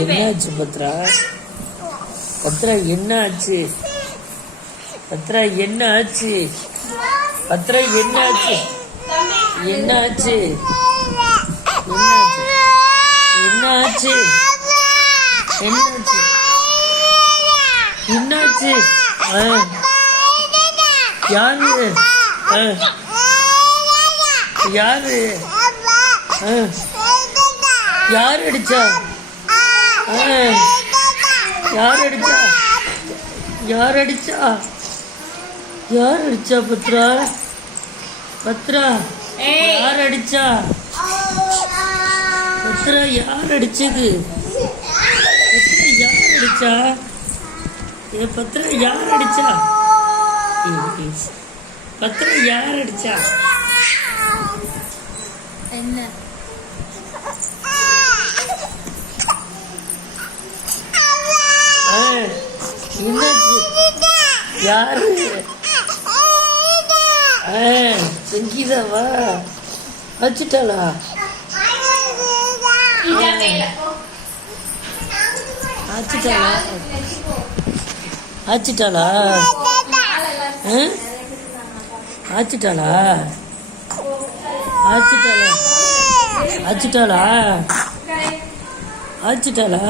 என்னாச்சு பத்ரா? பத்ரா என்ன ஆச்சு? பத்ரா என்ன ஆச்சு? பத்ரா என்ன ஆச்சு? என்ன ஆச்சு? என்ன ஆச்சு? என்னாச்சு? என்னாச்சு? யாரு? யாரு? யார் அடிச்சா? யார் அடிச்சா? யார் அடிச்சா? யார் அடிச்சா பத்ரா? பத்ரா யார் அடிச்சா? பத்ரா யார் அடிச்சது? பத்ரா யார் அடிச்சா? பத்ரா யார் அடிச்சா? பத்ரா யார் அடிச்சா? என்ன யாரு? சங்கீதாவா? வச்சுட்டாளா? ஆச்சுட்டாளா? ஆச்சுட்டாளா? ஆச்சுட்டாளா? ஆச்சுட்டாளா? ஆச்சுட்டாளா? ஆச்சுட்டாளா?